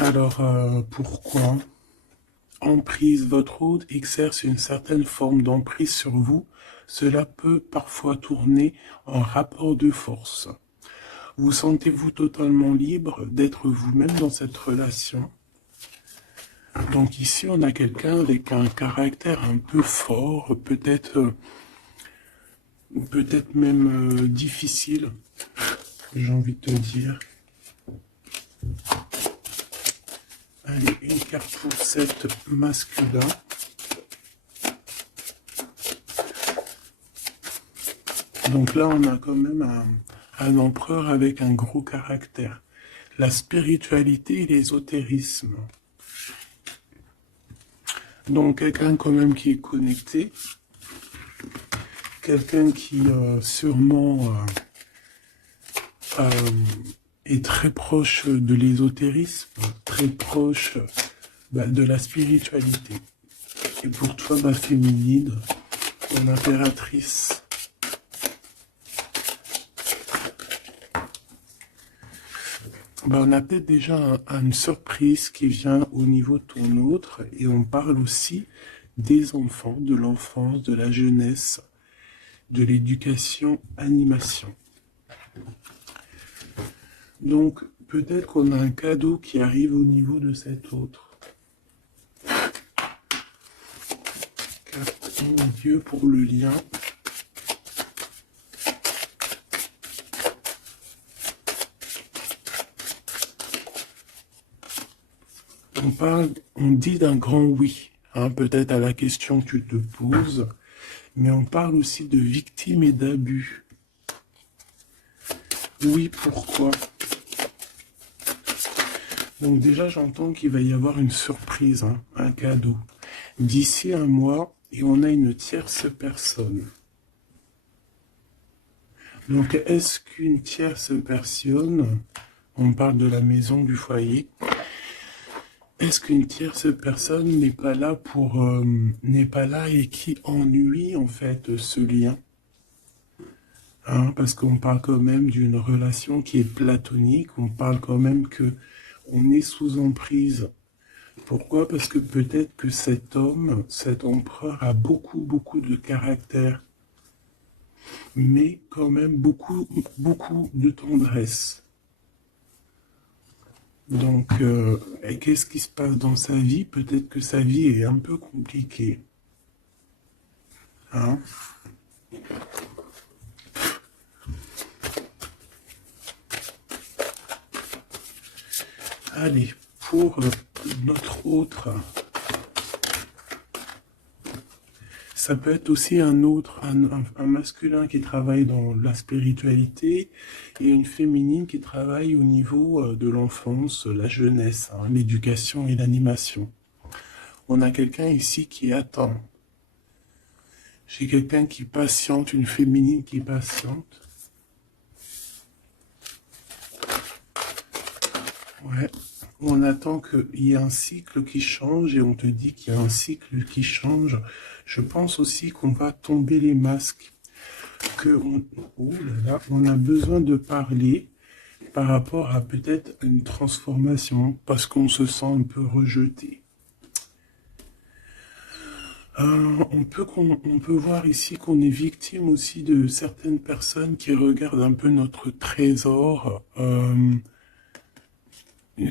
Alors, pourquoi? Emprise, votre hôte exerce une certaine forme d'emprise sur vous. Cela peut parfois tourner en rapport de force. Vous sentez-vous totalement libre d'être vous-même dans cette relation? Donc ici, on a quelqu'un avec un caractère un peu fort, peut-être même difficile, j'ai envie de te dire. Allez, une carte pour cet masculin. Donc là, on a quand même un empereur avec un gros caractère. La spiritualité et l'ésotérisme. Donc quelqu'un quand même qui est connecté. Quelqu'un qui sûrement est très proche de l'ésotérisme, très proche de la spiritualité. Et pour toi, ma féminine, mon impératrice. On a peut-être déjà une surprise qui vient au niveau de ton autre, et on parle aussi des enfants, de l'enfance, de la jeunesse, de l'éducation, animation. Donc, peut-être qu'on a un cadeau qui arrive au niveau de cet autre. Carte en Dieu pour le lien. On dit d'un grand oui, hein, peut-être à la question que tu te poses, mais on parle aussi de victimes et d'abus. Oui, pourquoi? Donc déjà, j'entends qu'il va y avoir une surprise, hein, un cadeau. D'ici un mois, et on a une tierce personne. Donc, est-ce qu'une tierce personne, on parle de la maison, du foyer, est-ce qu'une tierce personne n'est pas là n'est pas là et qui ennuie en fait ce lien? Hein, parce qu'on parle quand même d'une relation qui est platonique, on parle quand même que on est sous emprise. Pourquoi? Parce que peut-être que cet homme, cet empereur a beaucoup de caractère, mais quand même beaucoup de tendresse. Donc, qu'est-ce qui se passe dans sa vie? Peut-être que sa vie est un peu compliquée. Hein? Allez, pour notre autre, ça peut être aussi un masculin qui travaille dans la spiritualité et une féminine qui travaille au niveau de l'enfance, la jeunesse, hein, l'éducation et l'animation. On a quelqu'un ici qui attend. J'ai quelqu'un qui patiente, une féminine qui patiente. Ouais. On attend qu'il y ait un cycle qui change et on te dit qu'il y a un cycle qui change. Je pense aussi qu'on va tomber les masques. Oh là là, on a besoin de parler par rapport à peut-être une transformation parce qu'on se sent un peu rejeté. On peut voir ici qu'on est victime aussi de certaines personnes qui regardent un peu notre trésor.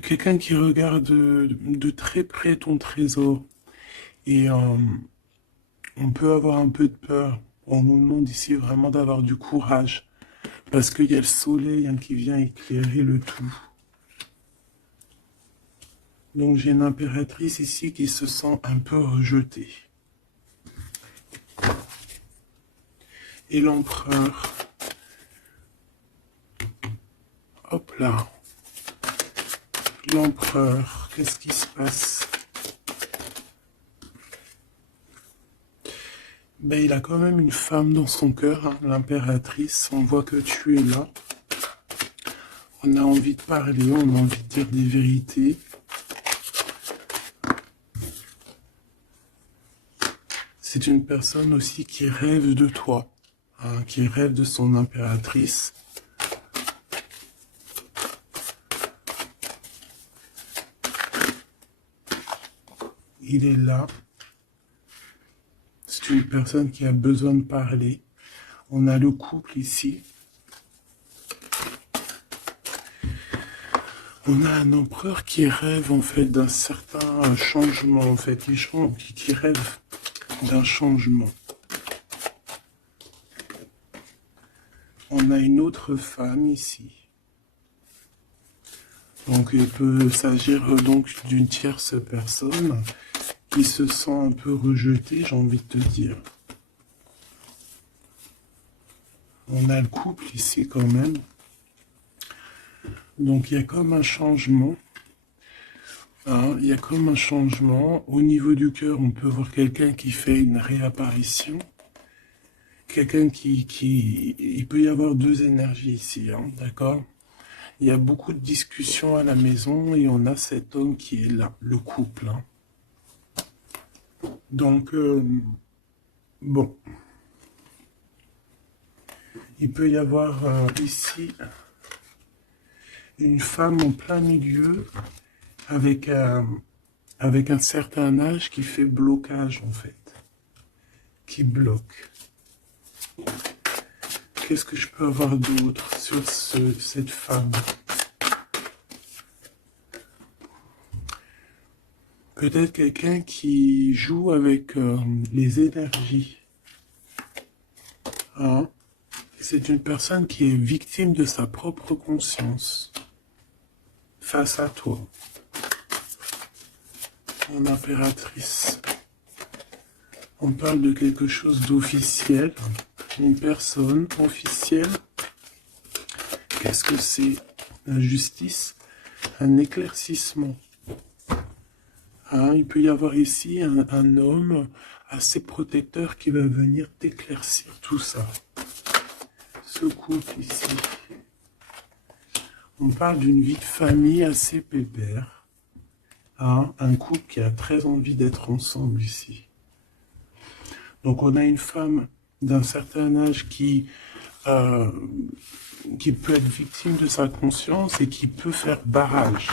Quelqu'un qui regarde de très près ton trésor. Et on peut avoir un peu de peur. On nous demande ici vraiment d'avoir du courage. Parce qu'il y a le soleil hein, qui vient éclairer le tout. Donc j'ai une impératrice ici qui se sent un peu rejetée. Et l'empereur. Hop là. L'empereur, qu'est-ce qui se passe? Ben, il a quand même une femme dans son cœur, hein, l'impératrice. On voit que tu es là. On a envie de parler, on a envie de dire des vérités. C'est une personne aussi qui rêve de toi, hein, qui rêve de son impératrice. il est là. C'est une personne qui a besoin de parler. On a le couple ici. On a un empereur qui rêve en fait d'un certain changement, en fait, qui rêve d'un changement. On a une autre femme ici. Donc il peut s'agir donc d'une tierce personne qui se sent un peu rejetée, j'ai envie de te dire. On a le couple ici quand même. Donc il y a comme un changement. Hein, il y a comme un changement. Au niveau du cœur, on peut voir quelqu'un qui fait une réapparition. Quelqu'un qui... Il peut y avoir deux énergies ici, hein, d'accord? Il y a beaucoup de discussions à la maison et on a cet homme qui est là, le couple. Hein. Donc, bon. Il peut y avoir ici une femme en plein milieu avec un certain âge qui fait blocage en fait. Qui bloque. Qu'est-ce que je peux avoir d'autre sur cette femme? Peut-être quelqu'un qui joue avec les énergies. Hein? C'est une personne qui est victime de sa propre conscience face à toi. Mon impératrice. On parle de quelque chose d'officiel. Une personne officielle. Qu'est-ce que c'est? La justice, un éclaircissement. Hein, il peut y avoir ici un homme assez protecteur qui va venir t'éclaircir tout ça. Ce couple ici. On parle d'une vie de famille assez pépère. Hein, un couple qui a très envie d'être ensemble ici. Donc on a une femme d'un certain âge qui peut être victime de sa conscience et qui peut faire barrage.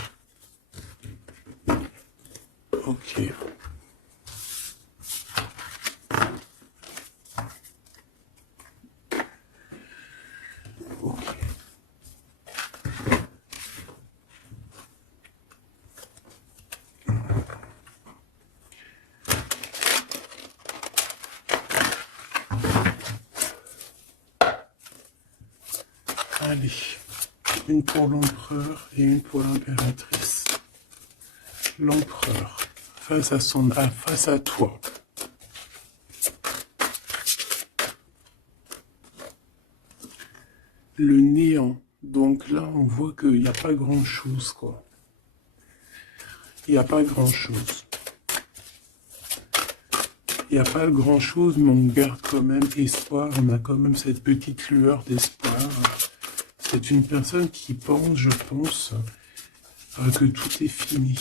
Ok. Ok. Allez, une pour l'empereur et une pour l'impératrice. L'empereur, face à toi. Le néant. Donc là, on voit qu'il n'y a pas grand-chose, quoi. Il n'y a pas grand-chose. Il n'y a pas grand-chose, mais on garde quand même espoir. On a quand même cette petite lueur d'espoir. C'est une personne qui pense, je pense, que tout est fini.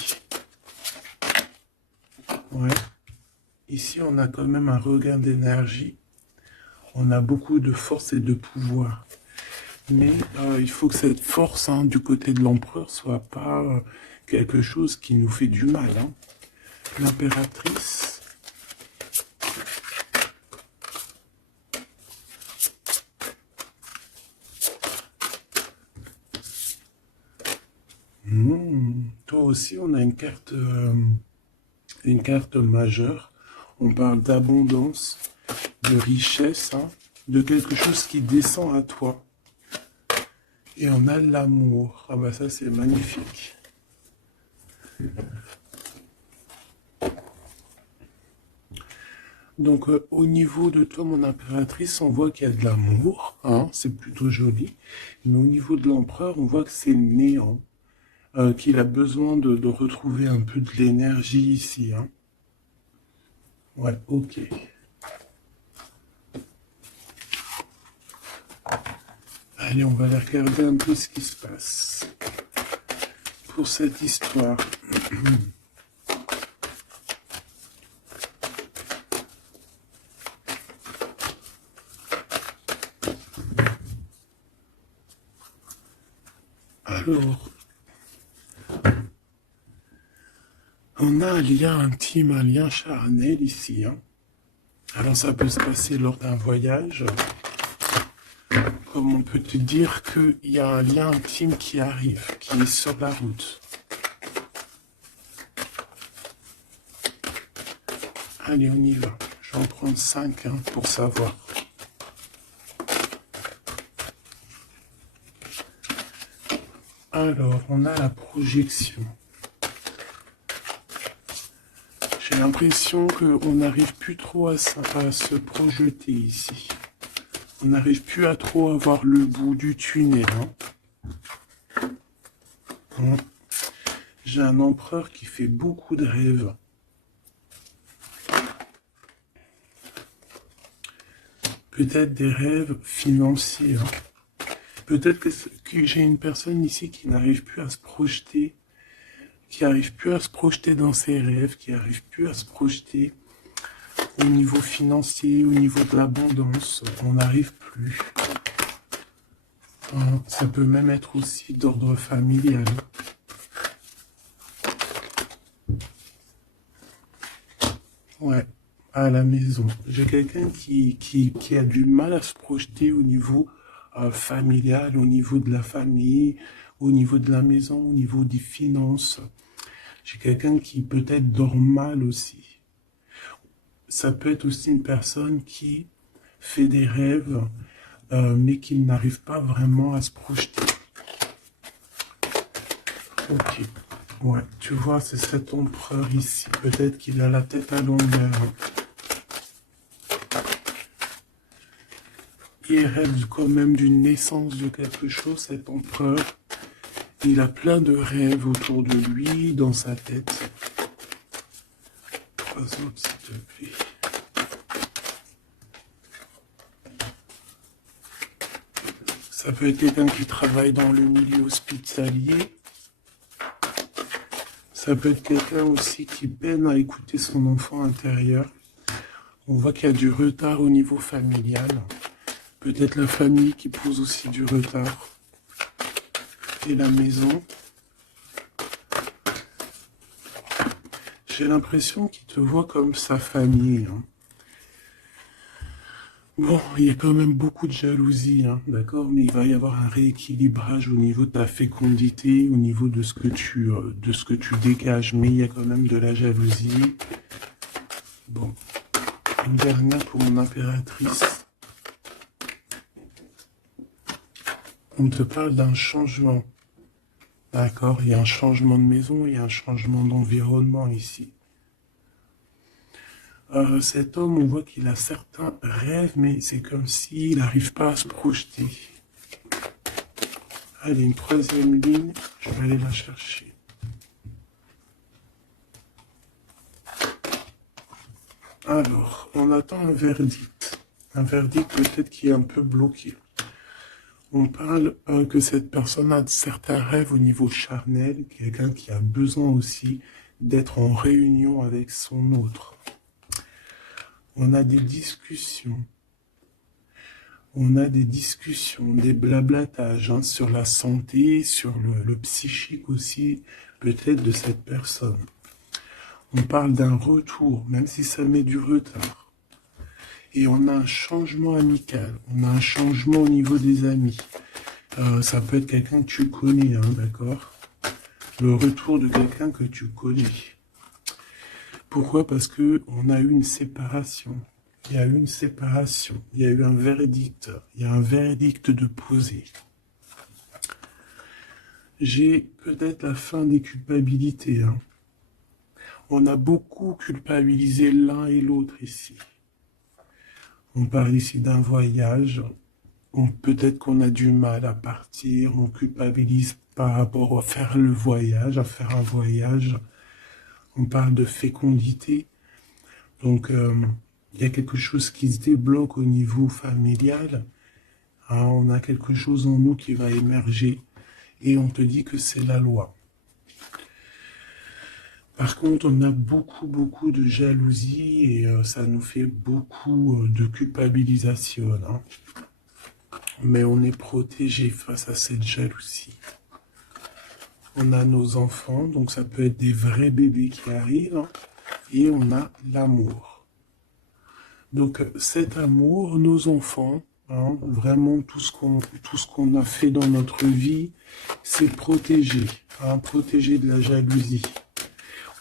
Ouais. Ici, on a quand même un regain d'énergie. On a beaucoup de force et de pouvoir. Mais il faut que cette force du côté de l'empereur soit pas quelque chose qui nous fait du mal. Hein. L'impératrice. Toi aussi, on a une carte majeure. On parle d'abondance, de richesse, hein, de quelque chose qui descend à toi. Et on a l'amour. Ah bah ça, c'est magnifique. Donc, au niveau de toi, mon impératrice, on voit qu'il y a de l'amour. Hein, c'est plutôt joli. Mais au niveau de l'empereur, on voit que c'est néant. Qu'il a besoin de retrouver un peu de l'énergie ici. Hein. Ouais, ok. Allez, on va aller regarder un peu ce qui se passe pour cette histoire. Alors, On a un lien intime, un lien charnel ici, hein. Alors ça peut se passer lors d'un voyage, comme on peut te dire qu'il y a un lien intime qui arrive, qui est sur la route. Allez, on y va. Je vais en prendre 5 hein, pour savoir. Alors, on a la projection. J'ai l'impression qu'on n'arrive plus trop à se projeter ici. On n'arrive plus à trop avoir le bout du tunnel. Hein. J'ai un empereur qui fait beaucoup de rêves. Peut-être des rêves financiers. Hein. Peut-être que j'ai une personne ici qui n'arrive plus à se projeter, qui n'arrive plus à se projeter dans ses rêves, qui n'arrive plus à se projeter au niveau financier, au niveau de l'abondance. On n'arrive plus. Hein, ça peut même être aussi d'ordre familial. Ouais, à la maison. J'ai quelqu'un qui a du mal à se projeter au niveau familial, au niveau de la famille, au niveau de la maison, au niveau des finances. J'ai quelqu'un qui peut-être dort mal aussi. Ça peut être aussi une personne qui fait des rêves, mais qui n'arrive pas vraiment à se projeter. Ok. Ouais, tu vois, c'est cet empereur ici. Peut-être qu'il a la tête à l'envers. Il rêve quand même d'une naissance de quelque chose, cet empereur. Il a plein de rêves autour de lui, dans sa tête. 3 autres, s'il te plaît. Ça peut être quelqu'un qui travaille dans le milieu hospitalier. Ça peut être quelqu'un aussi qui peine à écouter son enfant intérieur. On voit qu'il y a du retard au niveau familial. Peut-être la famille qui pose aussi du retard. Et la maison. J'ai l'impression qu'il te voit comme sa famille. Hein. Bon, il y a quand même beaucoup de jalousie, hein, d'accord, mais il va y avoir un rééquilibrage au niveau de ta fécondité, au niveau de ce que tu dégages, mais il y a quand même de la jalousie. Bon, une dernière pour mon impératrice. On te parle d'un changement, d'accord, il y a un changement de maison, il y a un changement d'environnement ici. Cet homme, on voit qu'il a certains rêves, mais c'est comme s'il n'arrive pas à se projeter. Allez, une 3e ligne, je vais aller la chercher. Alors, on attend un verdict. Un verdict peut-être qui est un peu bloqué. On parle que cette personne a certains rêves au niveau charnel, quelqu'un qui a besoin aussi d'être en réunion avec son autre. On a des discussions. On a des discussions, des blablatages hein, sur la santé, sur le psychique aussi, peut-être de cette personne. On parle d'un retour, même si ça met du retard. Et on a un changement amical, on a un changement au niveau des amis. Ça peut être quelqu'un que tu connais, hein, d'accord? Le retour de quelqu'un que tu connais. Pourquoi? Parce que on a eu une séparation. Il y a eu une séparation. Il y a eu un verdict. Il y a un verdict de poser. J'ai peut-être la fin des culpabilités. Hein. On a beaucoup culpabilisé l'un et l'autre ici. On parle ici d'un voyage. Peut-être qu'on a du mal à partir. On culpabilise par rapport à faire le voyage, à faire un voyage. On parle de fécondité. Donc, il y a quelque chose qui se débloque au niveau familial. Hein, on a quelque chose en nous qui va émerger. Et on te dit que c'est la loi. Par contre, on a beaucoup de jalousie et ça nous fait beaucoup de culpabilisation. Hein. Mais on est protégé face à cette jalousie. On a nos enfants, donc ça peut être des vrais bébés qui arrivent, hein, et on a l'amour. Donc cet amour, nos enfants, hein, vraiment tout ce qu'on a fait dans notre vie, c'est protéger, hein, protéger de la jalousie.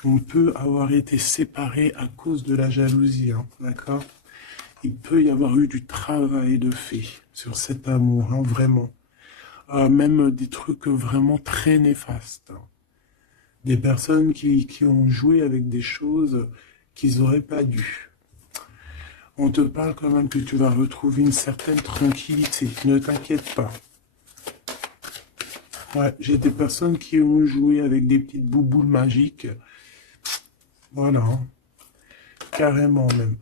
On peut avoir été séparés à cause de la jalousie, hein, d'accord? Il peut y avoir eu du travail de fait sur cet amour, hein, vraiment. Même des trucs vraiment très néfastes, hein. Des personnes qui ont joué avec des choses qu'ils n'auraient pas dû. On te parle quand même que tu vas retrouver une certaine tranquillité. Ne t'inquiète pas. Ouais, j'ai des personnes qui ont joué avec des petites bouboules magiques. Voilà, hein. Carrément même.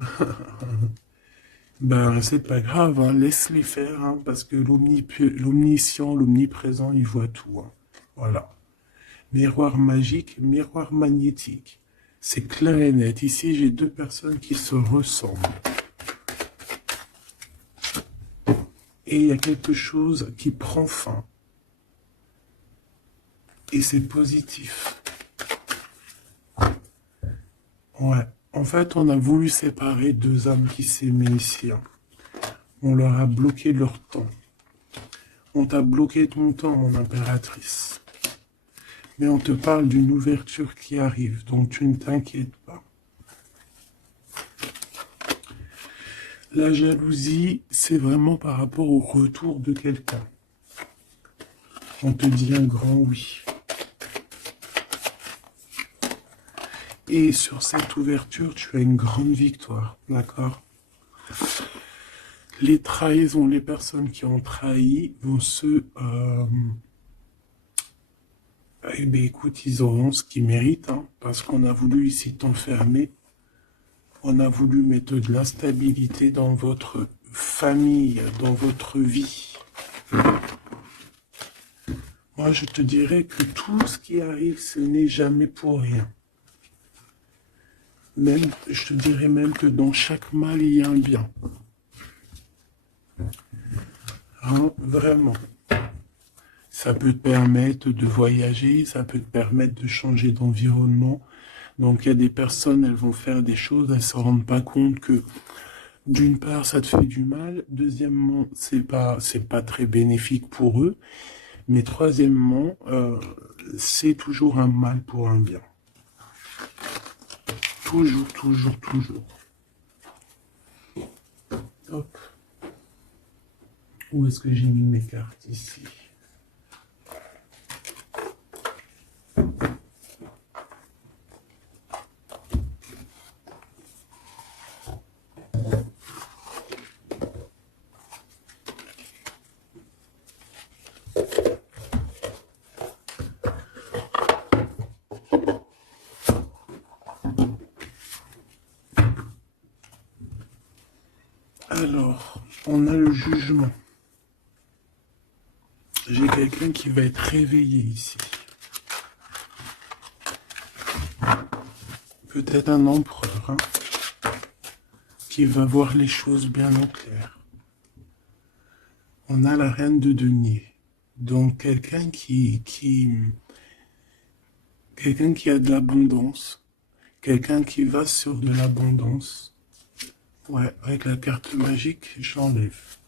Ben, c'est pas grave, hein. Laisse-les faire, hein, parce que l'omniscient, l'omniprésent, il voit tout, hein. Voilà. Miroir magique, miroir magnétique. C'est clair et net. Ici, j'ai deux personnes qui se ressemblent. Et il y a quelque chose qui prend fin. Et c'est positif. Ouais. En fait, on a voulu séparer deux âmes qui s'aimaient ici, hein. On leur a bloqué leur temps. On t'a bloqué ton temps, mon impératrice. Mais on te parle d'une ouverture qui arrive, donc tu ne t'inquiètes pas. La jalousie, c'est vraiment par rapport au retour de quelqu'un. On te dit un grand oui. Et sur cette ouverture, tu as une grande victoire, d'accord? Les trahisons, les personnes qui ont trahi vont se... eh bien, écoute, ils auront ce qu'ils méritent, hein, parce qu'on a voulu ici t'enfermer. On a voulu mettre de la stabilité dans votre famille, dans votre vie. Moi, je te dirais que tout ce qui arrive, ce n'est jamais pour rien. Même, je te dirais même que dans chaque mal, il y a un bien. Hein, vraiment. Ça peut te permettre de voyager, ça peut te permettre de changer d'environnement. Donc, il y a des personnes, elles vont faire des choses, elles ne se rendent pas compte que, d'une part, ça te fait du mal. Deuxièmement, c'est pas très bénéfique pour eux. Mais troisièmement, c'est toujours un mal pour un bien. Toujours, toujours, toujours. Hop. Où est-ce que j'ai mis mes cartes ici? Alors, on a le jugement. J'ai quelqu'un qui va être réveillé ici. Peut-être un empereur, hein, qui va voir les choses bien au clair. On a la reine de denier. Donc, quelqu'un qui a de l'abondance. Quelqu'un qui va sur de l'abondance. Ouais, avec la carte magique, j'enlève.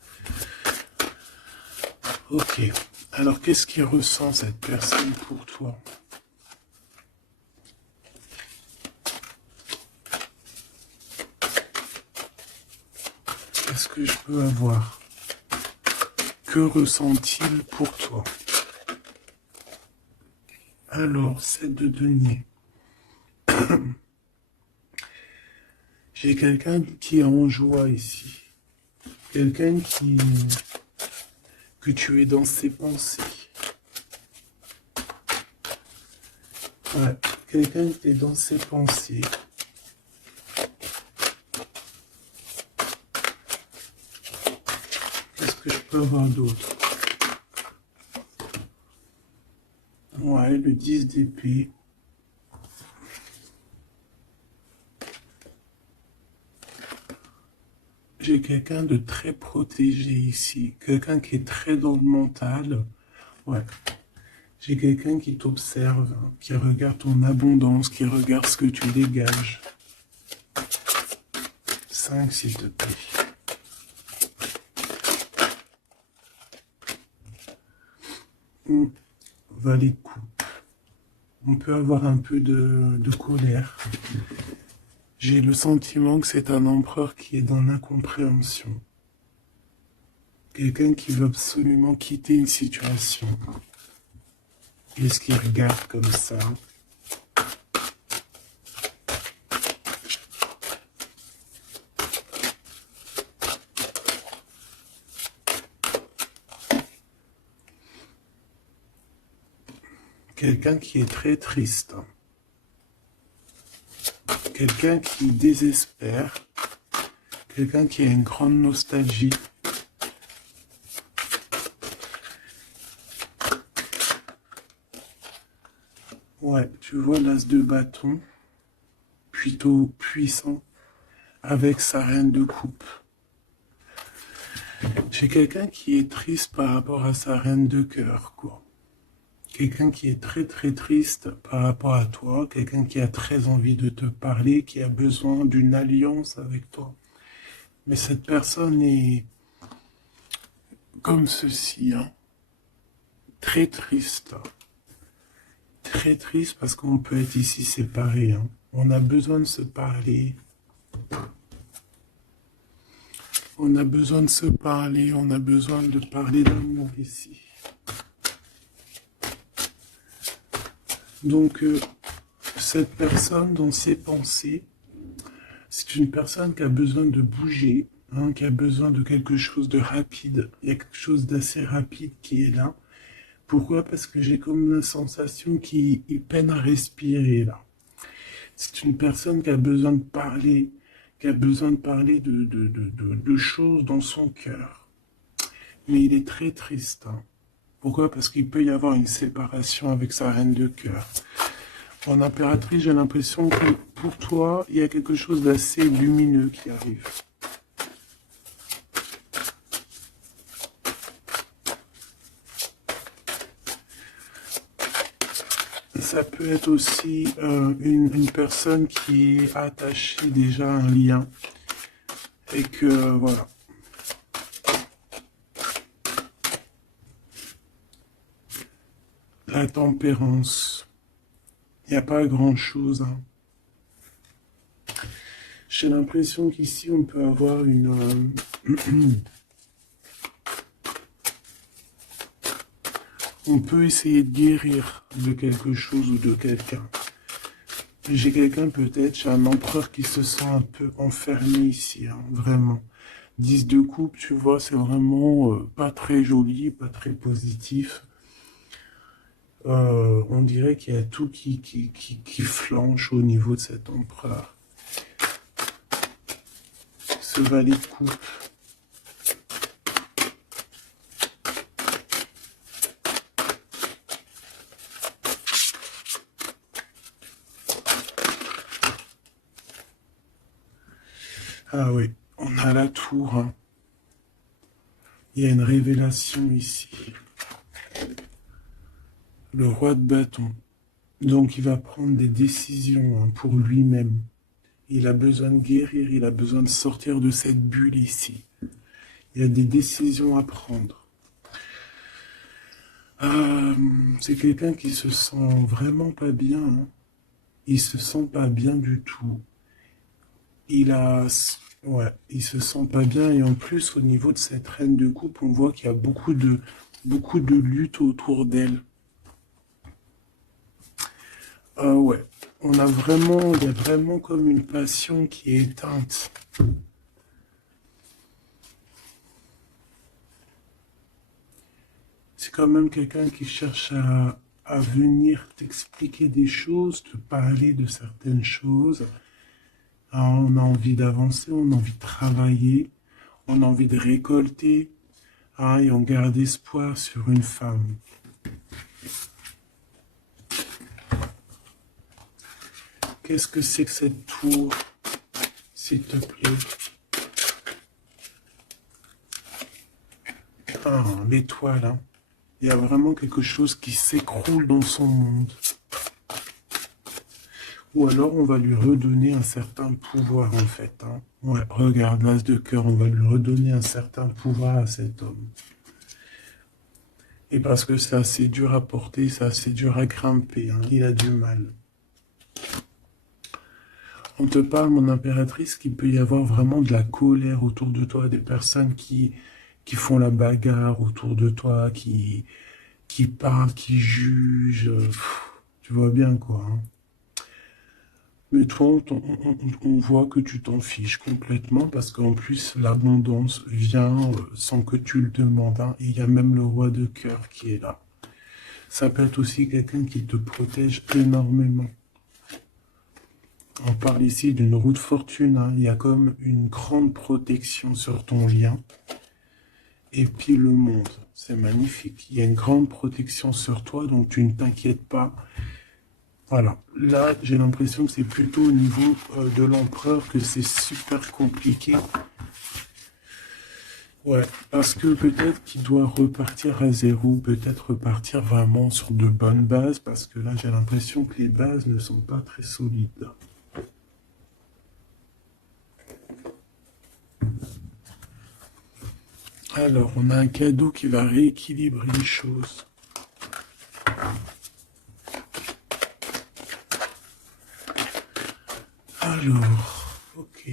Ok. Alors, qu'est-ce qu'il ressent cette personne pour toi? Qu'est-ce que je peux avoir? Que ressent-il pour toi? Alors, c'est de denier. J'ai quelqu'un qui est en joie ici. Quelqu'un que tu es dans ses pensées. Ouais, quelqu'un qui est dans ses pensées. Qu'est-ce que je peux avoir d'autre? Ouais, le 10 d'épée. J'ai quelqu'un de très protégé ici. Quelqu'un qui est très dans le mental. Ouais. J'ai quelqu'un qui t'observe, hein, qui regarde ton abondance, qui regarde ce que tu dégages. 5, s'il te plaît. Valet de coupe. On peut avoir un peu de colère. J'ai le sentiment que c'est un empereur qui est dans l'incompréhension. Quelqu'un qui veut absolument quitter une situation. Qu'est-ce qu'il regarde comme ça? Quelqu'un qui est très triste. Quelqu'un qui désespère. Quelqu'un qui a une grande nostalgie. Ouais, tu vois l'as de bâton, plutôt puissant, avec sa reine de coupe. J'ai quelqu'un qui est triste par rapport à sa reine de cœur, quoi. Quelqu'un qui est très très triste par rapport à toi, quelqu'un qui a très envie de te parler, qui a besoin d'une alliance avec toi. Mais cette personne est comme ceci, hein, très triste. Très triste parce qu'on peut être ici séparés. Hein. On a besoin de se parler. On a besoin de se parler. On a besoin de parler d'amour ici. Donc, cette personne, dans ses pensées, c'est une personne qui a besoin de bouger, hein, qui a besoin de quelque chose de rapide. Il y a quelque chose d'assez rapide qui est là. Pourquoi? Parce que j'ai comme la sensation qu'il peine à respirer là. C'est une personne qui a besoin de parler, qui a besoin de parler de choses dans son cœur. Mais il est très triste. Hein. Pourquoi? Parce qu'il peut y avoir une séparation avec sa reine de cœur. En impératrice, j'ai l'impression que pour toi, il y a quelque chose d'assez lumineux qui arrive. Ça peut être aussi une personne qui est attachée déjà à un lien. Et que, voilà. La tempérance. Il n'y a pas grand-chose. Hein. J'ai l'impression qu'ici, on peut avoir une... on peut essayer de guérir de quelque chose ou de quelqu'un. J'ai quelqu'un peut-être, j'ai un empereur qui se sent un peu enfermé ici, hein, vraiment. 10 de coupe, tu vois, c'est vraiment pas très joli, pas très positif. On dirait qu'il y a tout qui flanche au niveau de cet empereur. Ce valet de coupe. Ah oui, on a la tour. Hein. Il y a une révélation ici. Le roi de bâton. Donc il va prendre des décisions hein, pour lui-même. Il a besoin de guérir, il a besoin de sortir de cette bulle ici. Il y a des décisions à prendre. C'est quelqu'un qui se sent vraiment pas bien. Hein. Il se sent pas bien du tout. Ouais, il se sent pas bien et en plus au niveau de cette reine de coupe, on voit qu'il y a beaucoup de lutte autour d'elle. Ouais, il y a vraiment comme une passion qui est éteinte. C'est quand même quelqu'un qui cherche à venir t'expliquer des choses, te parler de certaines choses. Alors, on a envie d'avancer, on a envie de travailler, on a envie de récolter, hein, et on garde espoir sur une femme. Qu'est-ce que c'est que cette tour, s'il te plaît? Ah, l'étoile, hein. Il y a vraiment quelque chose qui s'écroule dans son monde. Ou alors, on va lui redonner un certain pouvoir, en fait. Hein. Ouais, regarde, l'as de cœur, on va lui redonner un certain pouvoir à cet homme. Et parce que c'est assez dur à porter, c'est assez dur à grimper. Hein. Il a du mal. On te parle, mon impératrice, qu'il peut y avoir vraiment de la colère autour de toi, des personnes qui font la bagarre autour de toi, qui parlent, qui jugent. Tu vois bien, quoi. Hein. Mais toi, on voit que tu t'en fiches complètement parce qu'en plus, l'abondance vient sans que tu le demandes. Hein. Et il y a même le roi de cœur qui est là. Ça peut être aussi quelqu'un qui te protège énormément. On parle ici d'une roue de fortune. Hein. Il y a comme une grande protection sur ton lien. Et puis le monde, c'est magnifique. Il y a une grande protection sur toi, donc tu ne t'inquiètes pas. Voilà, là j'ai l'impression que c'est plutôt au niveau de l'empereur que c'est super compliqué. Ouais, parce que peut-être qu'il doit repartir à zéro, peut-être repartir vraiment sur de bonnes bases, parce que là j'ai l'impression que les bases ne sont pas très solides. Alors, on a un cadeau qui va rééquilibrer les choses. Alors, ok.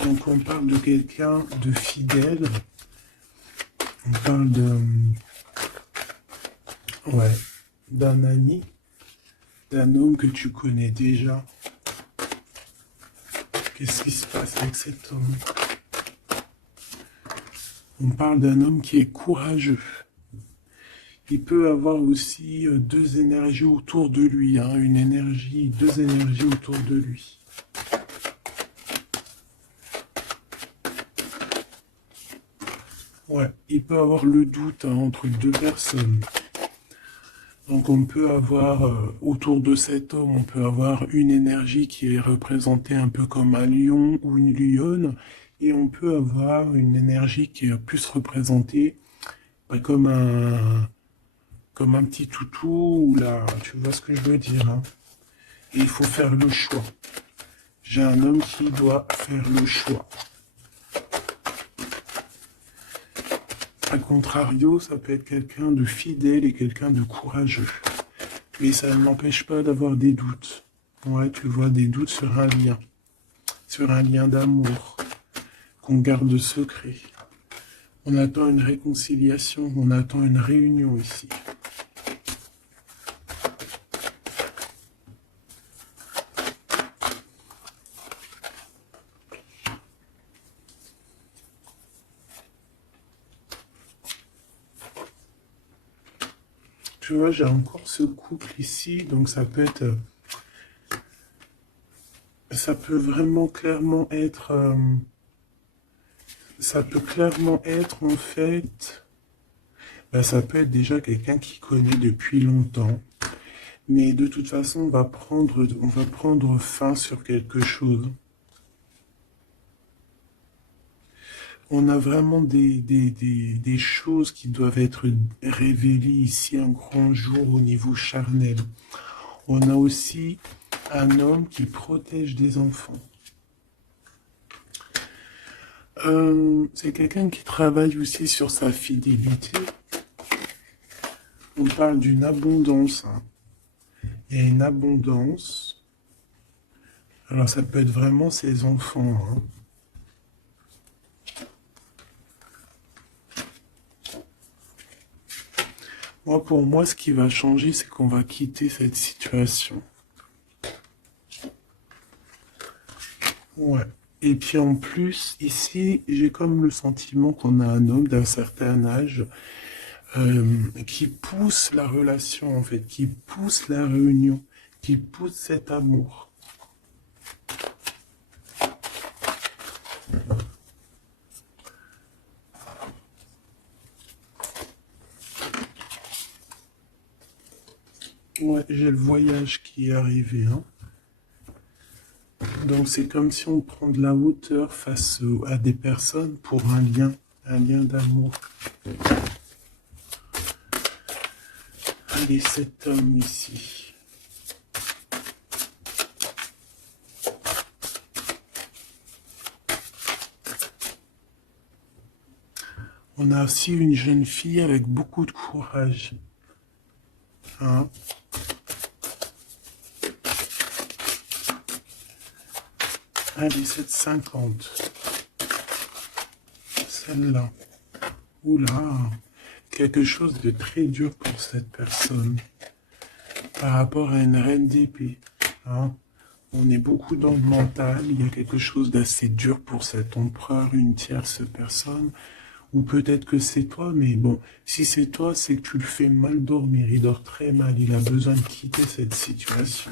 Donc on parle de quelqu'un de fidèle. On parle ouais, d'un ami, d'un homme que tu connais déjà. Qu'est-ce qui se passe avec cet homme? On parle d'un homme qui est courageux. Il peut avoir aussi deux énergies autour de lui, hein, deux énergies autour de lui. Ouais, il peut avoir le doute hein, entre deux personnes. Donc on peut avoir, autour de cet homme, on peut avoir une énergie qui est représentée un peu comme un lion ou une lionne, et on peut avoir une énergie qui est plus représentée bah, comme un petit toutou, ou là, tu vois ce que je veux dire. Hein. Et il faut faire le choix. J'ai un homme qui doit faire le choix. A contrario, ça peut être quelqu'un de fidèle et quelqu'un de courageux. Mais ça ne m'empêche pas d'avoir des doutes. Ouais, tu vois, des doutes sur un lien d'amour qu'on garde secret. On attend une réconciliation, on attend une réunion ici. Tu vois, j'ai encore ce couple ici, donc ça peut être... ça peut vraiment clairement être... ça peut clairement être, en fait... ben, ça peut être déjà quelqu'un qui connaît depuis longtemps. Mais de toute façon, on va prendre fin sur quelque chose. On a vraiment des choses qui doivent être révélées ici un grand jour au niveau charnel. On a aussi un homme qui protège des enfants. C'est quelqu'un qui travaille aussi sur sa fidélité. On parle d'une abondance. Hein. Il y a une abondance. Alors ça peut être vraiment ses enfants. Hein. Moi, pour moi, ce qui va changer, c'est qu'on va quitter cette situation. Ouais. Et puis en plus, ici, j'ai comme le sentiment qu'on a un homme d'un certain âge qui pousse la relation, en fait, qui pousse la réunion, qui pousse cet amour. Ouais, j'ai le voyage qui est arrivé, hein. Donc c'est comme si on prend de la hauteur face à des personnes pour un lien d'amour. Allez, cet homme ici. On a aussi une jeune fille avec beaucoup de courage. Hein? Allez, 7,50. Celle-là. Oula, quelque chose de très dur pour cette personne. Par rapport à une reine d'épée. Hein? On est beaucoup dans le mental. Il y a quelque chose d'assez dur pour cet empereur, une tierce personne. Ou peut-être que c'est toi, mais bon, si c'est toi, c'est que tu le fais mal dormir. Il dort très mal. Il a besoin de quitter cette situation.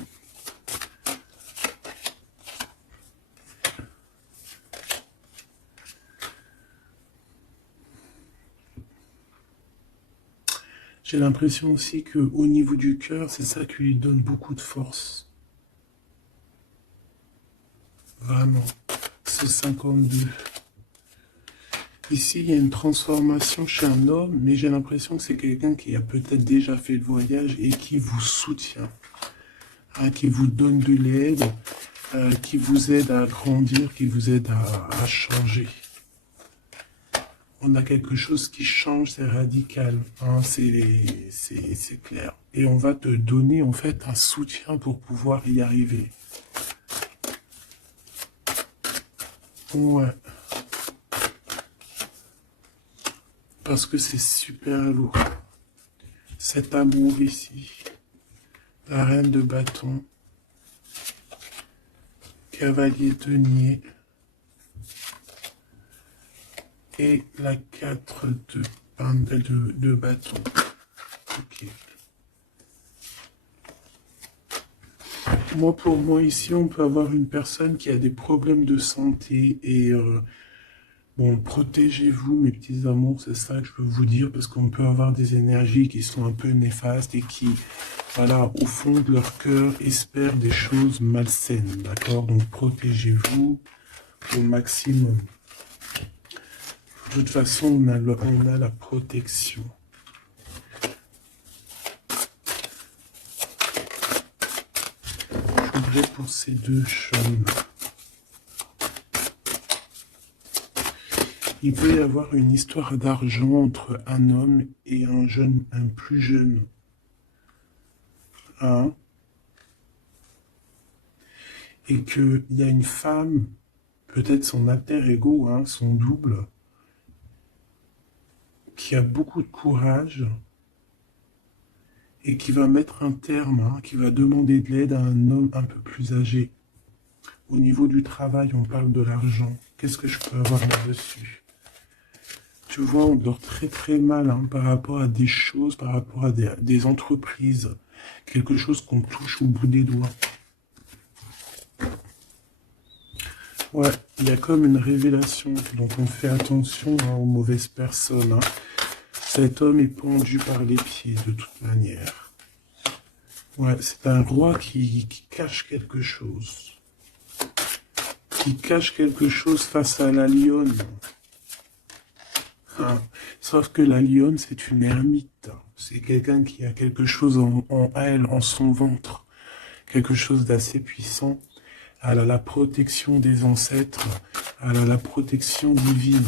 J'ai l'impression aussi qu'au niveau du cœur, c'est ça qui lui donne beaucoup de force. Vraiment. Ce 52. Ici, il y a une transformation chez un homme, mais j'ai l'impression que c'est quelqu'un qui a peut-être déjà fait le voyage et qui vous soutient, hein, qui vous donne de l'aide, qui vous aide à grandir, qui vous aide à changer. On a quelque chose qui change, c'est radical, hein, c'est clair. Et on va te donner en fait un soutien pour pouvoir y arriver. Ouais. Parce que c'est super lourd. Cet amour ici. La reine de bâton. Cavalier denier. Et la 4 de bâton. Ok. Moi, pour moi, ici, on peut avoir une personne qui a des problèmes de santé et... bon, protégez-vous, mes petits amours, c'est ça que je peux vous dire, parce qu'on peut avoir des énergies qui sont un peu néfastes et qui, voilà, au fond de leur cœur, espèrent des choses malsaines, d'accord? Donc, protégez-vous au maximum. De toute façon, on a la protection. J'ouvrais pour ces deux chemins. Il peut y avoir une histoire d'argent entre un homme et un plus jeune. Hein? Et qu'il y a une femme, peut-être son alter ego, hein, son double, qui a beaucoup de courage et qui va mettre un terme, hein, qui va demander de l'aide à un homme un peu plus âgé. Au niveau du travail, on parle de l'argent. Qu'est-ce que je peux avoir là-dessus? Tu vois, on dort très très mal, hein, par rapport à des choses, par rapport à des entreprises. Quelque chose qu'on touche au bout des doigts. Ouais, il y a comme une révélation, donc on fait attention, hein, aux mauvaises personnes. Hein. Cet homme est pendu par les pieds de toute manière. Ouais, c'est un roi qui cache quelque chose. Qui cache quelque chose face à la lionne. Hein. Sauf que la lionne, c'est une ermite. C'est quelqu'un qui a quelque chose en elle, en son ventre. Quelque chose d'assez puissant. Elle a la protection des ancêtres, elle a la protection divine.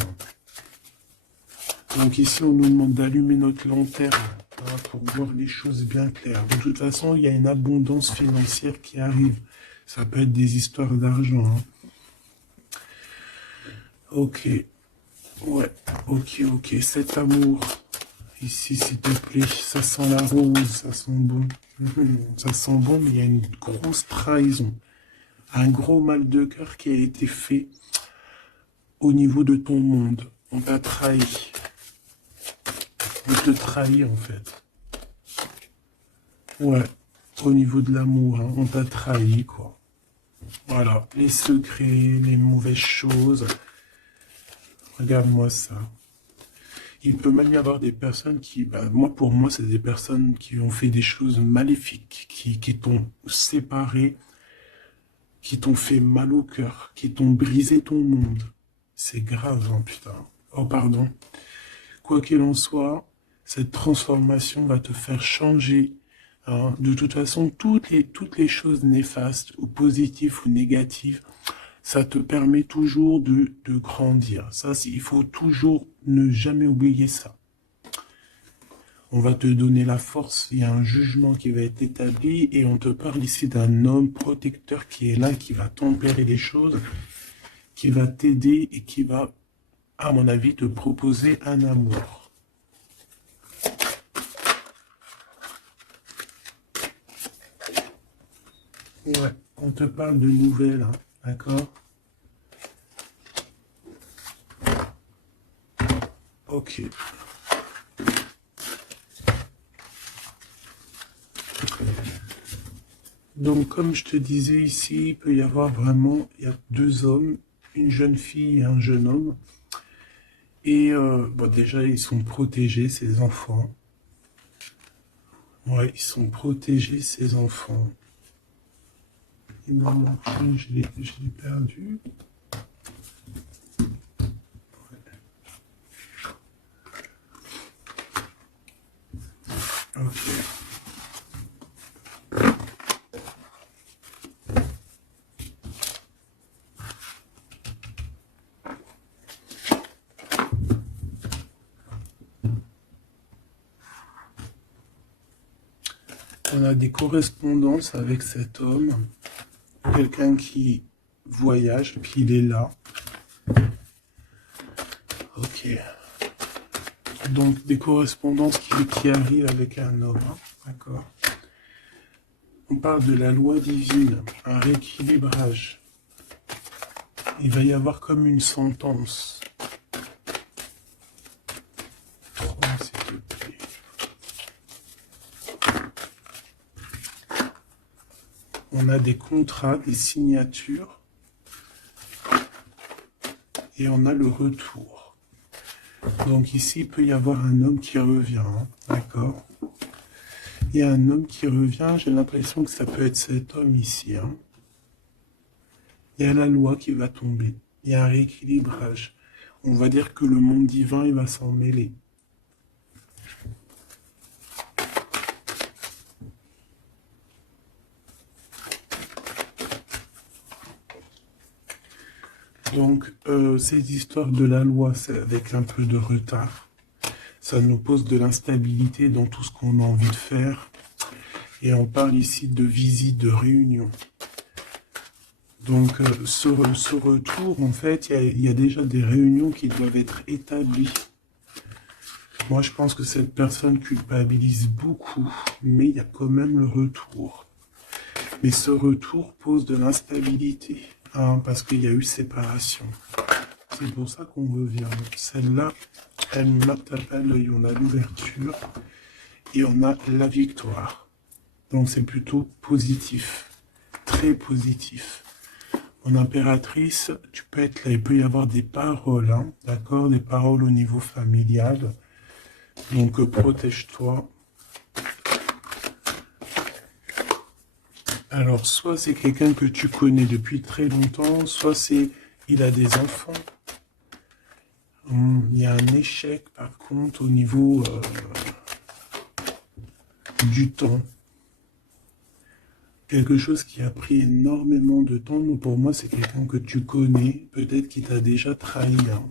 Donc ici, on nous demande d'allumer notre lanterne, hein, pour voir les choses bien claires. De toute façon, il y a une abondance financière qui arrive. Ça peut être des histoires d'argent. Hein. Ok. Ouais. Ok. Cet amour, ici, s'il te plaît, ça sent la rose, ça sent bon. Ça sent bon, mais il y a une grosse trahison. Un gros mal de cœur qui a été fait au niveau de ton monde. On t'a trahi. On te trahit en fait. Ouais, au niveau de l'amour, hein, on t'a trahi, quoi. Voilà, les secrets, les mauvaises choses. Regarde-moi ça. Il peut même y avoir des personnes qui, pour moi, c'est des personnes qui ont fait des choses maléfiques, qui t'ont séparé, qui t'ont fait mal au cœur, qui t'ont brisé ton monde. C'est grave, hein, putain. Oh, pardon. Quoi qu'il en soit, cette transformation va te faire changer Hein. De toute façon, toutes les choses néfastes ou positives ou négatives, ça te permet toujours de grandir. Ça, il faut toujours ne jamais oublier ça. On va te donner la force, il y a un jugement qui va être établi et on te parle ici d'un homme protecteur qui est là, qui va tempérer les choses, qui va t'aider et qui va, à mon avis, te proposer un amour. Ouais, on te parle de nouvelles, hein, d'accord? Ok. Donc, comme je te disais ici, il peut y avoir vraiment, il y a deux hommes, une jeune fille et un jeune homme. Et bon, déjà, ils sont protégés, ces enfants. Ouais, ils sont protégés, ces enfants. Il m'en manque une, je l'ai perdu. Ok. On a des correspondances avec cet homme, quelqu'un qui voyage, puis il est là. Ok. Donc des correspondances qui arrivent avec un homme, hein. D'accord. On parle de la loi divine, un rééquilibrage. Il va y avoir comme une sentence. S'il te plaît. On a des contrats, des signatures, et on a le retour. Donc ici, il peut y avoir un homme qui revient, hein, d'accord? Il y a un homme qui revient, j'ai l'impression que ça peut être cet homme ici. Hein. Il y a la loi qui va tomber, il y a un rééquilibrage. On va dire que le monde divin, il va s'en mêler. Donc, ces histoires de la loi, c'est avec un peu de retard. Ça nous pose de l'instabilité dans tout ce qu'on a envie de faire. Et on parle ici de visite, de réunion. Donc, ce retour, en fait, il y a déjà des réunions qui doivent être établies. Moi, je pense que cette personne culpabilise beaucoup, mais il y a quand même le retour. Mais ce retour pose de l'instabilité, hein, parce qu'il y a eu séparation. C'est pour ça qu'on revient. Celle-là, elle m'a tapé à l'œil. On a l'ouverture et on a la victoire. Donc c'est plutôt positif, très positif. En impératrice, tu peux être là, il peut y avoir des paroles, hein, d'accord, des paroles au niveau familial. Donc protège-toi. Alors soit c'est quelqu'un que tu connais depuis très longtemps, soit c'est il a des enfants. Il y a un échec par contre au niveau du temps. Quelque chose qui a pris énormément de temps. Mais pour moi, c'est quelqu'un que tu connais, peut-être qui t'a déjà trahi. Hein.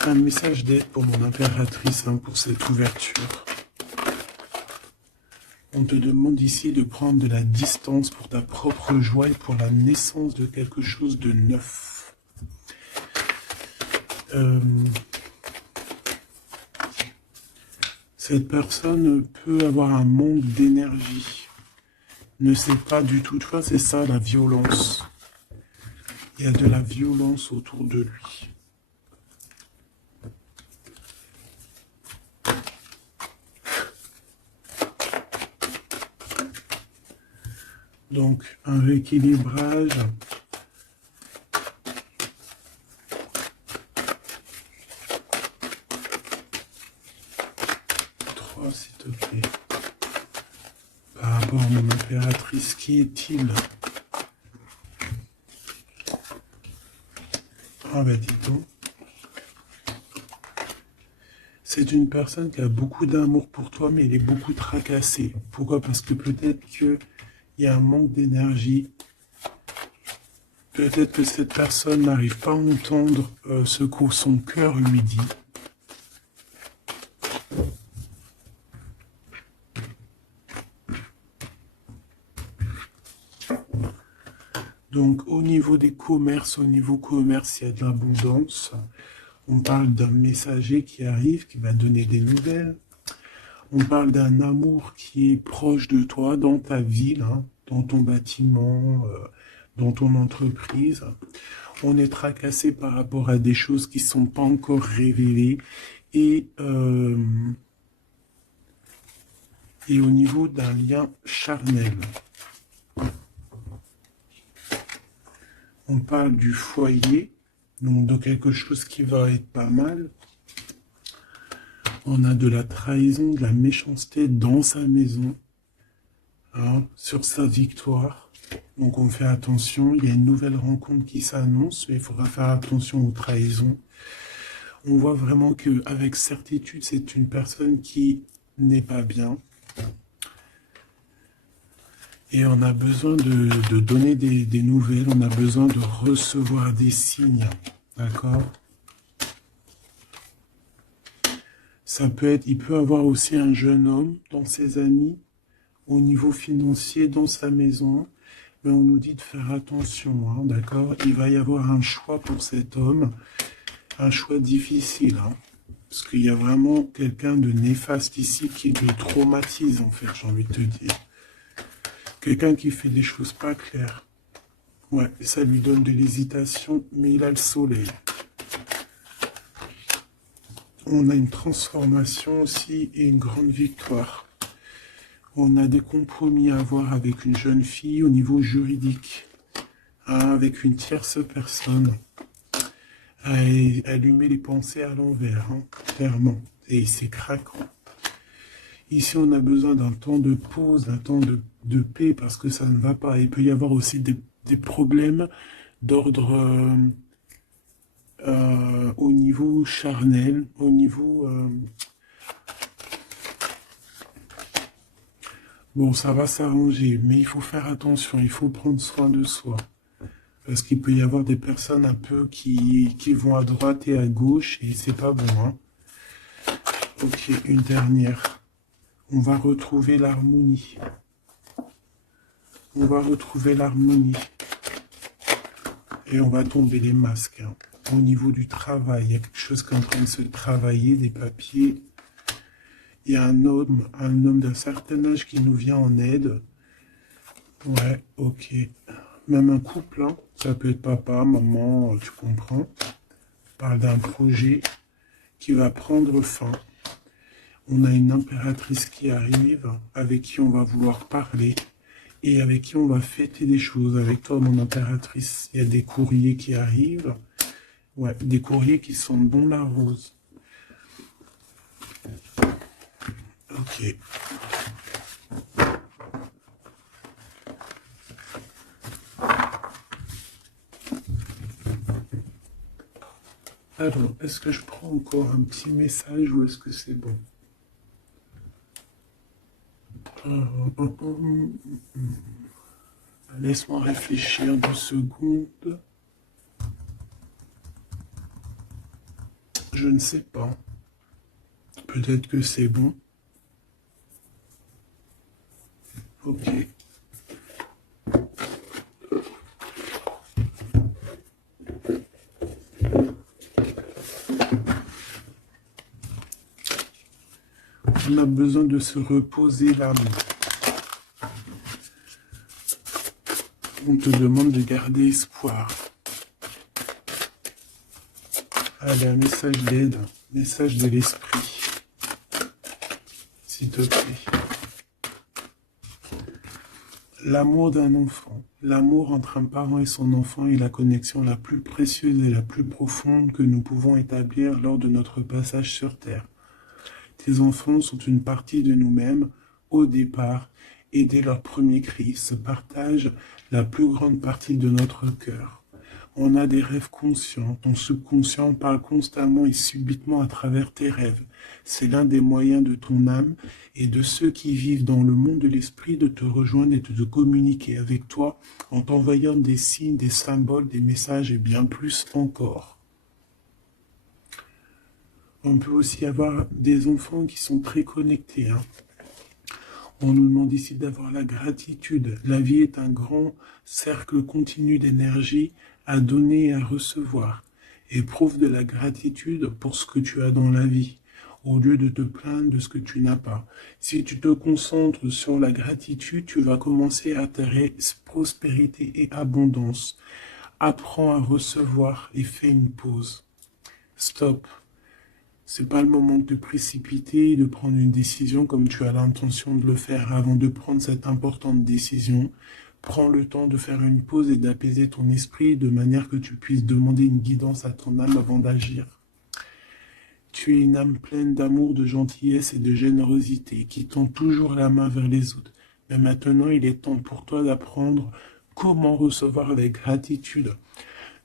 Un message d'aide pour mon impératrice, hein, pour cette ouverture. On te demande ici de prendre de la distance pour ta propre joie et pour la naissance de quelque chose de neuf. Cette personne peut avoir un manque d'énergie. Ne sait pas du tout. Tu vois, c'est ça la violence. Il y a de la violence autour de lui. Donc, un rééquilibrage. S'il te plaît. Par rapport à mon impératrice, qui est-il? Ah ben dis donc. C'est une personne qui a beaucoup d'amour pour toi, mais elle est beaucoup tracassée. Pourquoi? Parce que peut-être qu'il y a un manque d'énergie. Peut-être que cette personne n'arrive pas à entendre ce que son cœur lui dit. Donc au niveau des commerces, au niveau commerce, il y a de l'abondance. On parle d'un messager qui arrive, qui va donner des nouvelles. On parle d'un amour qui est proche de toi, dans ta ville, hein, dans ton bâtiment, dans ton entreprise. On est tracassé par rapport à des choses qui ne sont pas encore révélées. Et au niveau d'un lien charnel. On parle du foyer, donc de quelque chose qui va être pas mal. On a de la trahison, de la méchanceté dans sa maison, hein, sur sa victoire. Donc on fait attention, il y a une nouvelle rencontre qui s'annonce, mais il faudra faire attention aux trahisons. On voit vraiment qu'avec certitude, c'est une personne qui n'est pas bien. Et on a besoin de donner des nouvelles, on a besoin de recevoir des signes, d'accord? Ça peut être, il peut avoir aussi un jeune homme dans ses amis, au niveau financier, dans sa maison, mais on nous dit de faire attention, hein, d'accord? Il va y avoir un choix pour cet homme, un choix difficile, hein, parce qu'il y a vraiment quelqu'un de néfaste ici qui le traumatise, en fait, j'ai envie de te dire. Quelqu'un qui fait des choses pas claires. Ouais, ça lui donne de l'hésitation, mais il a le soleil. On a une transformation aussi et une grande victoire. On a des compromis à avoir avec une jeune fille au niveau juridique, hein, avec une tierce personne. Elle lui met les pensées à l'envers, hein, clairement, et c'est craquant. Ici, on a besoin d'un temps de pause, d'un temps de paix, parce que ça ne va pas. Il peut y avoir aussi des problèmes d'ordre au niveau charnel, au niveau... Bon, ça va s'arranger, mais il faut faire attention, il faut prendre soin de soi. Parce qu'il peut y avoir des personnes un peu qui vont à droite et à gauche, et c'est pas bon, hein. Ok, une dernière. On va retrouver l'harmonie. On va retrouver l'harmonie. Et on va tomber les masques, hein. Au niveau du travail, il y a quelque chose qui est en train de se travailler, des papiers. Il y a un homme d'un certain âge qui nous vient en aide. Ouais, ok. Même un couple, hein. Ça peut être papa, maman, tu comprends. On parle d'un projet qui va prendre fin. On a une impératrice qui arrive, avec qui on va vouloir parler et avec qui on va fêter des choses. Avec toi, mon impératrice, il y a des courriers qui arrivent. Ouais, des courriers qui sont bon la rose. Ok. Alors, est-ce que je prends encore un petit message ou est-ce que c'est bon? Laisse-moi réfléchir 2 secondes. Je ne sais pas. Peut-être que c'est bon. Ok. On a besoin de se reposer là. On te demande de garder espoir. Allez, un message d'aide, message de l'esprit. S'il te plaît. L'amour d'un enfant. L'amour entre un parent et son enfant est la connexion la plus précieuse et la plus profonde que nous pouvons établir lors de notre passage sur Terre. Tes enfants sont une partie de nous-mêmes au départ et dès leur premier cri se partagent la plus grande partie de notre cœur. On a des rêves conscients. Ton subconscient parle constamment et subitement à travers tes rêves. C'est l'un des moyens de ton âme et de ceux qui vivent dans le monde de l'esprit de te rejoindre et de te communiquer avec toi en t'envoyant des signes, des symboles, des messages et bien plus encore. On peut aussi avoir des enfants qui sont très connectés. On nous demande ici d'avoir la gratitude. La vie est un grand cercle continu d'énergie à donner et à recevoir. Éprouve de la gratitude pour ce que tu as dans la vie, au lieu de te plaindre de ce que tu n'as pas. Si tu te concentres sur la gratitude, tu vas commencer à attirer prospérité et abondance. Apprends à recevoir et fais une pause. Stop. C'est pas le moment de te précipiter et de prendre une décision comme tu as l'intention de le faire. Avant de prendre cette importante décision, prends le temps de faire une pause et d'apaiser ton esprit de manière que tu puisses demander une guidance à ton âme avant d'agir. Tu es une âme pleine d'amour, de gentillesse et de générosité qui tend toujours la main vers les autres. Mais maintenant, il est temps pour toi d'apprendre comment recevoir avec gratitude.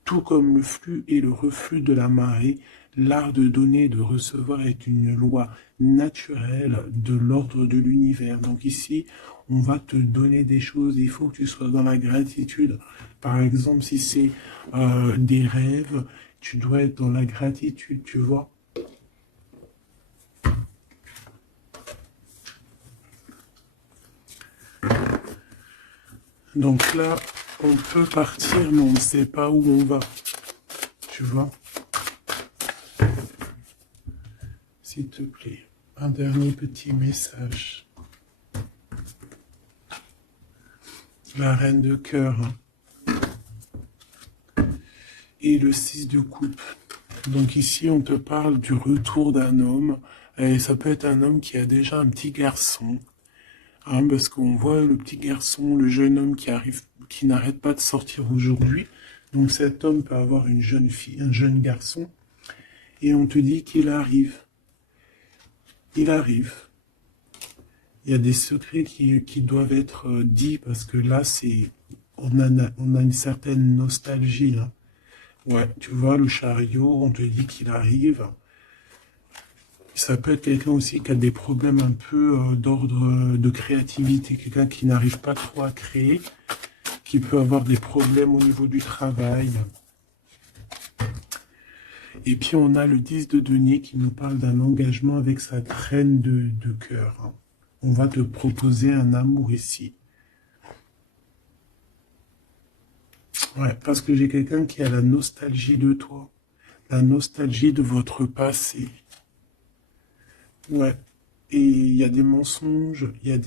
Tout comme le flux et le reflux de la marée, l'art de donner et de recevoir est une loi naturelle de l'ordre de l'univers. Donc ici, on va te donner des choses, il faut que tu sois dans la gratitude. Par exemple, si c'est des rêves, tu dois être dans la gratitude, tu vois. Donc là, on peut partir, mais on ne sait pas où on va. Tu vois? S'il te plaît, un dernier petit message. La reine de cœur. Et le 6 de coupe. Donc ici, on te parle du retour d'un homme. Et ça peut être un homme qui a déjà un petit garçon. Parce qu'on voit le petit garçon, le jeune homme qui arrive, qui n'arrête pas de sortir aujourd'hui. Donc cet homme peut avoir une jeune fille, un jeune garçon. Et on te dit qu'il arrive. Il arrive. Il y a des secrets qui doivent être dits parce que là, on a une certaine nostalgie. Ouais, tu vois, le chariot, on te dit qu'il arrive. Ça peut être quelqu'un aussi qui a des problèmes un peu d'ordre de créativité, quelqu'un qui n'arrive pas trop à créer, qui peut avoir des problèmes au niveau du travail. Et puis on a le 10 de denier qui nous parle d'un engagement avec sa reine de cœur. On va te proposer un amour ici. Ouais, parce que j'ai quelqu'un qui a la nostalgie de toi, la nostalgie de votre passé. Ouais. Et il y a des mensonges, il y a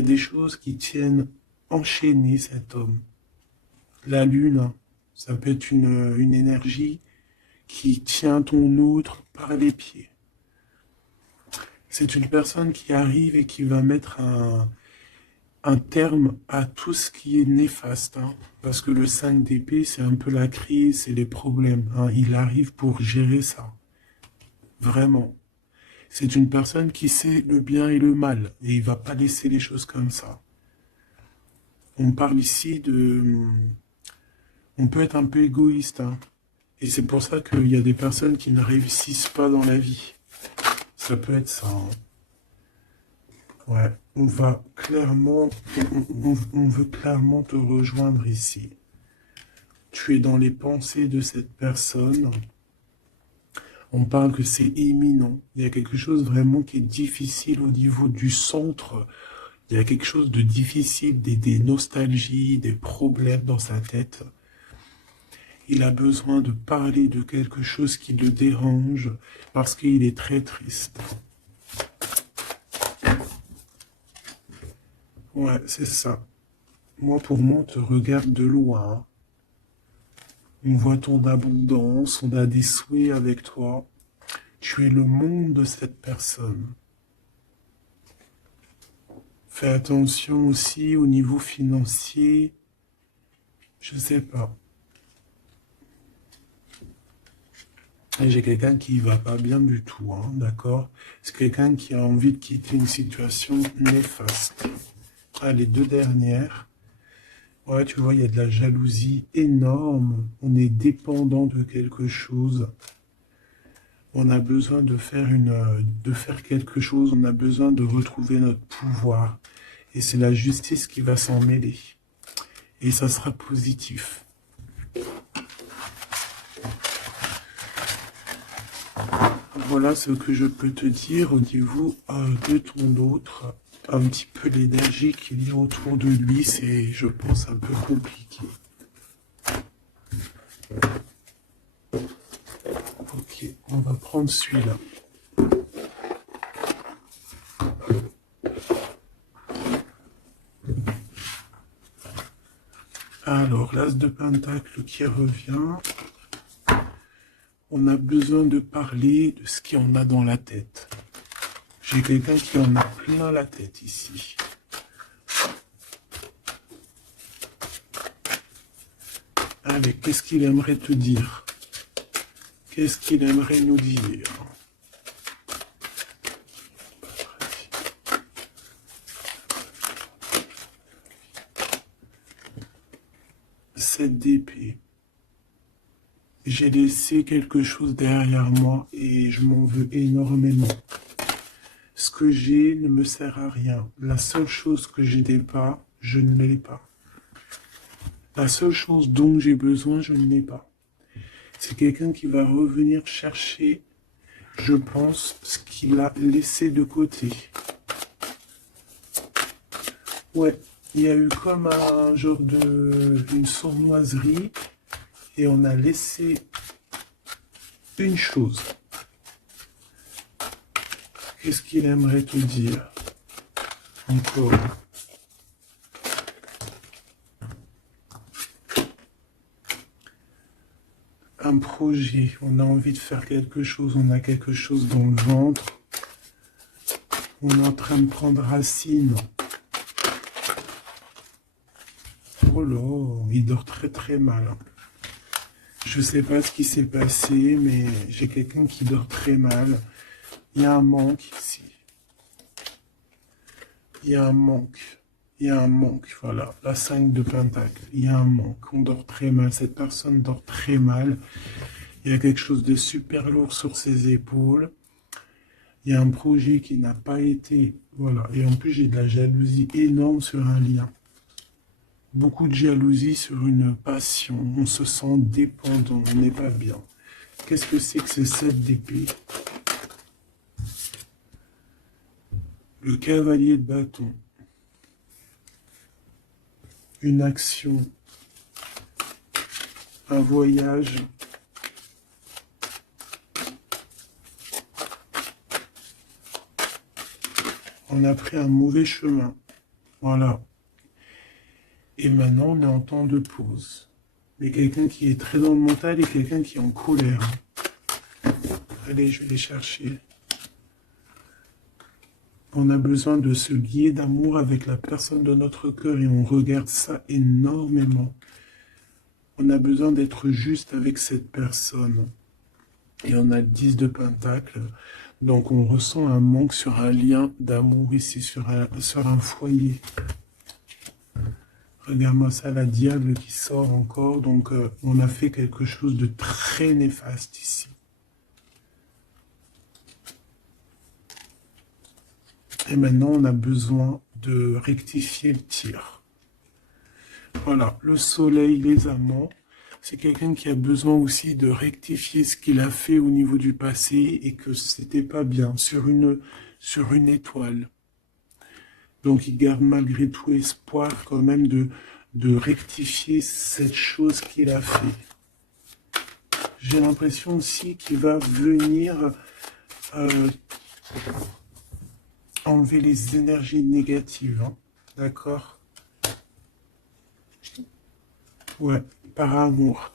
des choses qui tiennent enchaîner cet homme. La lune, ça peut être une énergie qui tient ton autre par les pieds. C'est une personne qui arrive et qui va mettre un terme à tout ce qui est néfaste. Parce que le 5 d'épée, c'est un peu la crise, c'est les problèmes. Il arrive pour gérer ça. Vraiment. C'est une personne qui sait le bien et le mal, et il ne va pas laisser les choses comme ça. On parle ici de... On peut être un peu égoïste, et c'est pour ça qu'il y a des personnes qui ne réussissent pas dans la vie. Ça peut être ça. Ouais, on va clairement... On veut clairement te rejoindre ici. Tu es dans les pensées de cette personne. On parle que c'est imminent. Il y a quelque chose vraiment qui est difficile au niveau du centre. Il y a quelque chose de difficile, des nostalgies, des problèmes dans sa tête. Il a besoin de parler de quelque chose qui le dérange parce qu'il est très triste. Ouais, c'est ça. Moi, pour moi, on te regarde de loin. On voit ton abondance, on a des souhaits avec toi. Tu es le monde de cette personne. Fais attention aussi au niveau financier. Je sais pas. Et j'ai quelqu'un qui va pas bien du tout, d'accord? C'est quelqu'un qui a envie de quitter une situation néfaste. Ah, les deux dernières. Ouais, tu vois, il y a de la jalousie énorme. On est dépendant de quelque chose. On a besoin de faire quelque chose. On a besoin de retrouver notre pouvoir. Et c'est la justice qui va s'en mêler. Et ça sera positif. Voilà ce que je peux te dire au niveau de ton autre. Un petit peu l'énergie qu'il y a autour de lui, c'est, je pense, un peu compliqué. Ok, on va prendre celui-là. Alors, l'as de pentacle qui revient. On a besoin de parler de ce qu'il y en a dans la tête. J'ai quelqu'un qui en a plein la tête ici. Allez, qu'est-ce qu'il aimerait te dire? Qu'est-ce qu'il aimerait nous dire? Cette d'épée. J'ai laissé quelque chose derrière moi et je m'en veux énormément. Ce que j'ai ne me sert à rien. La seule chose que je n'ai pas, je ne l'ai pas. La seule chose dont j'ai besoin, je ne l'ai pas. C'est quelqu'un qui va revenir chercher, je pense, ce qu'il a laissé de côté. Ouais, il y a eu comme un genre une sournoiserie et on a laissé une chose. Qu'est-ce qu'il aimerait te dire? Encore. Un projet, on a envie de faire quelque chose, on a quelque chose dans le ventre. On est en train de prendre racine. Oh là, il dort très très mal. Je sais pas ce qui s'est passé, mais j'ai quelqu'un qui dort très mal. Il y a un manque ici. Il y a un manque. Il y a un manque, voilà. La 5 de pentacle. Il y a un manque. On dort très mal. Cette personne dort très mal. Il y a quelque chose de super lourd sur ses épaules. Il y a un projet qui n'a pas été... Voilà. Et en plus, j'ai de la jalousie énorme sur un lien. Beaucoup de jalousie sur une passion. On se sent dépendant. On n'est pas bien. Qu'est-ce que c'est que ce 7 d'épée? Le cavalier de bâton. Une action. Un voyage. On a pris un mauvais chemin. Voilà. Et maintenant, on est en temps de pause. Mais quelqu'un qui est très dans le mental et quelqu'un qui est en colère. Allez, je vais les chercher. On a besoin de se lier d'amour avec la personne de notre cœur et on regarde ça énormément. On a besoin d'être juste avec cette personne. Et on a le 10 de pentacle. Donc on ressent un manque sur un lien d'amour ici, sur un foyer. Regarde-moi ça, la diable qui sort encore. Donc on a fait quelque chose de très néfaste ici. Et maintenant, on a besoin de rectifier le tir. Voilà, le soleil, les amants, c'est quelqu'un qui a besoin aussi de rectifier ce qu'il a fait au niveau du passé et que c'était pas bien sur une étoile. Donc, il garde malgré tout espoir quand même de rectifier cette chose qu'il a fait. J'ai l'impression aussi qu'il va venir enlever les énergies négatives, hein. D'accord? Ouais, par amour.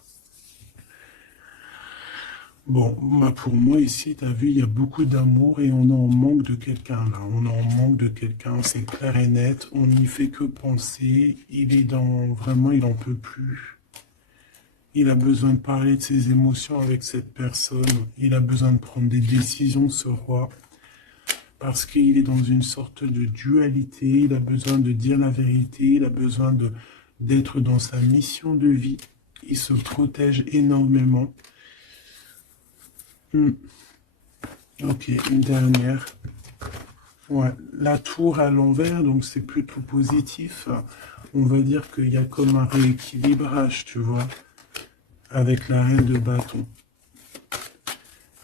Bon, bah pour moi ici, tu as vu, il y a beaucoup d'amour et on en manque de quelqu'un là. On en manque de quelqu'un, c'est clair et net. On n'y fait que penser. Il est dans... Vraiment, il n'en peut plus. Il a besoin de parler de ses émotions avec cette personne. Il a besoin de prendre des décisions, ce roi. Parce qu'il est dans une sorte de dualité, il a besoin de dire la vérité, il a besoin de d'être dans sa mission de vie. Il se protège énormément. Ok, une dernière. Ouais, la tour à l'envers, donc c'est plutôt positif. On va dire qu'il y a comme un rééquilibrage, tu vois, avec la reine de bâton.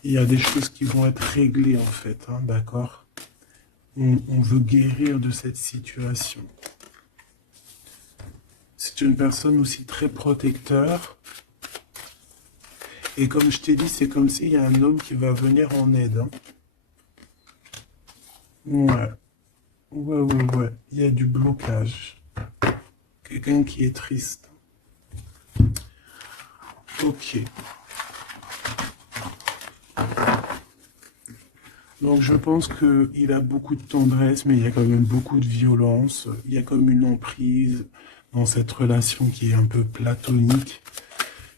Il y a des choses qui vont être réglées, en fait, hein, d'accord? On veut guérir de cette situation. C'est une personne aussi très protecteur. Et comme je t'ai dit, c'est comme s'il y a un homme qui va venir en aide. Hein. Ouais. Ouais. Il y a du blocage. Quelqu'un qui est triste. Ok. Donc je pense qu'il a beaucoup de tendresse, mais il y a quand même beaucoup de violence. Il y a comme une emprise dans cette relation qui est un peu platonique.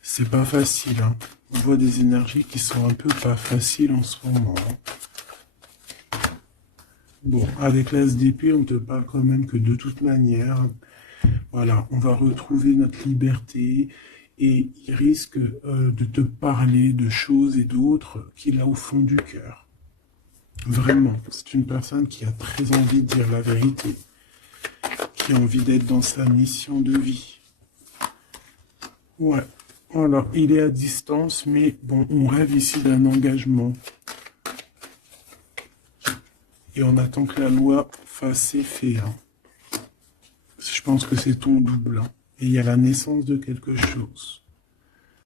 C'est pas facile, hein. On voit des énergies qui sont un peu pas faciles en ce moment. Bon, avec l'As d'épée, on te parle quand même que de toute manière, voilà, on va retrouver notre liberté et il risque de te parler de choses et d'autres qu'il a au fond du cœur. Vraiment, c'est une personne qui a très envie de dire la vérité, qui a envie d'être dans sa mission de vie. Ouais, alors il est à distance, mais bon, on rêve ici d'un engagement. Et on attend que la loi fasse effet. Hein. Je pense que c'est ton double. Hein. Et il y a la naissance de quelque chose.